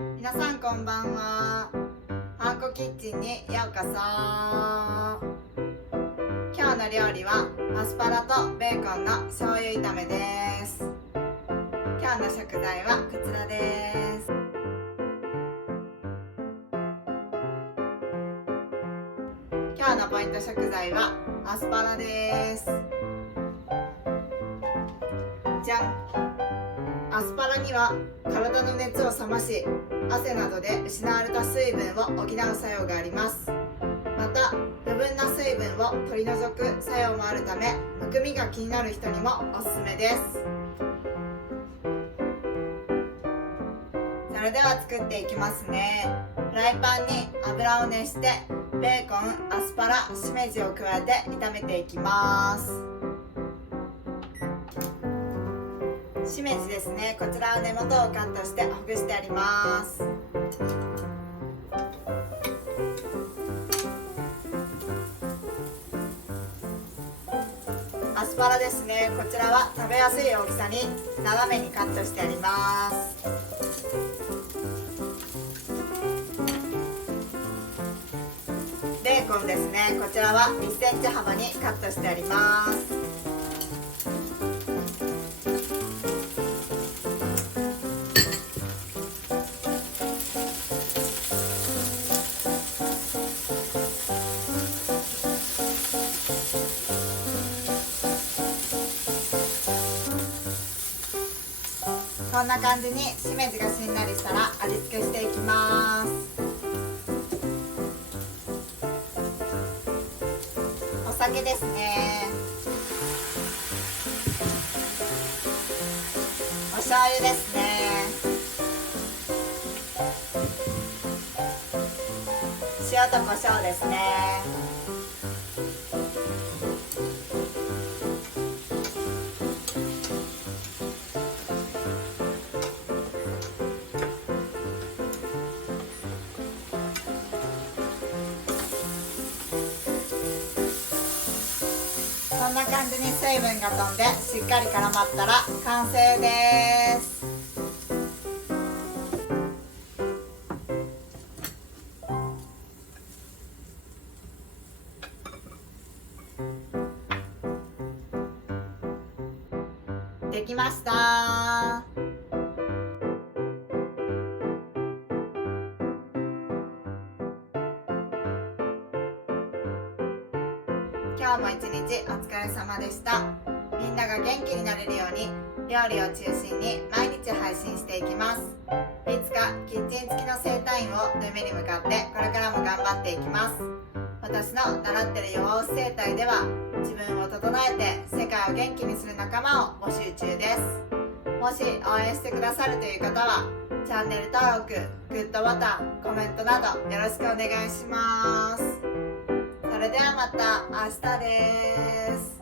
皆さんこんばんは。あんこキッチンにようこそ。今日の料理はアスパラとベーコンの醤油炒めです。今日の食材はこちらです。今日のポイント食材はアスパラです。じゃん。アスパラには体の熱を冷まし、汗などで失われた水分を補う作用があります。また余分な水分を取り除く作用もあるため、むくみが気になる人にもおすすめです。それでは作っていきますね。フライパンに油を熱してベーコン、アスパラ、しめじを加えて炒めていきます。しめじですね、こちらは根元をカットしてほぐしてあります。アスパラですね、こちらは食べやすい大きさに斜めにカットしてあります。ベーコンですね、こちらは1センチ幅にカットしてあります。こんな感じにしめじがしんなりしたら味付けしていきます。お酒ですね、お醤油ですね、塩と胡椒ですね、こんな感じに水分が飛んでしっかり絡まったら完成です。できました。今日も一日お疲れ様でした。みんなが元気になれるように料理を中心に毎日配信していきます。いつかキッチン付きの整体院を夢に向かってこれからも頑張っていきます。私の習ってる弱押し整体では自分を整えて世界を元気にする仲間を募集中です。もし応援してくださるという方はチャンネル登録、グッドボタン、コメントなどよろしくお願いします。それではまた明日です。